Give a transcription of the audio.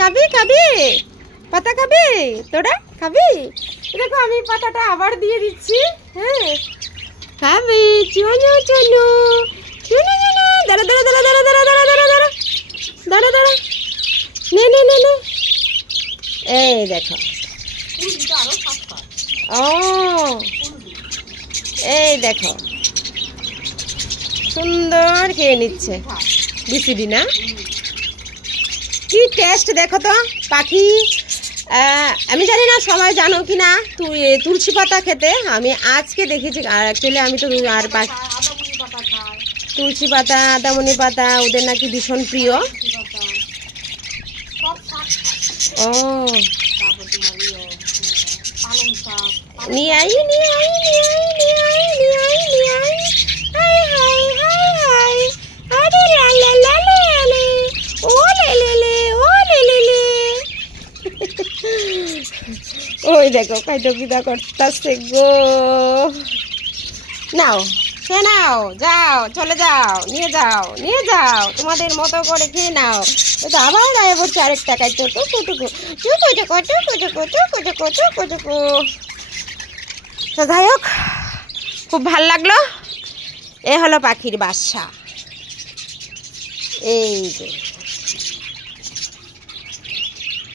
খাবি খাবি পাতা খাবি তোরা খাবি? দেখো আমি পাতাটা আবার দিয়ে দিচ্ছি। হ্যাঁ খাবি? চুনু চুনু চুনু চুনু দাঁড়া দাঁড়া দাঁড়া দাঁড়া দাঁড়া দাঁড়া দাঁড়া দাঁড়া দাঁড়া দাঁড়া নে নে নে নে। এই দেখো ও এই দেখো সুন্দর খেয়ে নিচ্ছে। বিসিডি না? কি টেস্ট দেখো তো পাখি। আমি জানি না সবাই জানো কি না তুলসী পাতা খেতে। আমি আজকে দেখেছি। আর অ্যাকচুয়ালি আমি তো আর তুলসী পাতা আদামনি পাতা ওদের নাকি ভীষণ প্রিয়। ও নিয়ে আই নিয়ে আই নিয়ে আই নিয়ে আই নিয়ে আই নিয়ে I. High high high high আরে লা লা লা লা ও লে লে লে ও লে লে লে। ওই দেখো খাইতে পিতা করতেছে গো। নাও খেয়ে নাও, যাও চলে যাও, নিয়ে যাও নিয়ে যাও, তোমাদের মতো করে খেয়ে নাও। তো আবার গায়ে পড়ছে আরেকটা খাইতে টুকু টুকু টুকু টুকু টুকু টুকু টুকু টুকু টুকু টুকু। তো যাই হোক খুব ভাল লাগলো। এ হলো পাখির বাসা। এই যে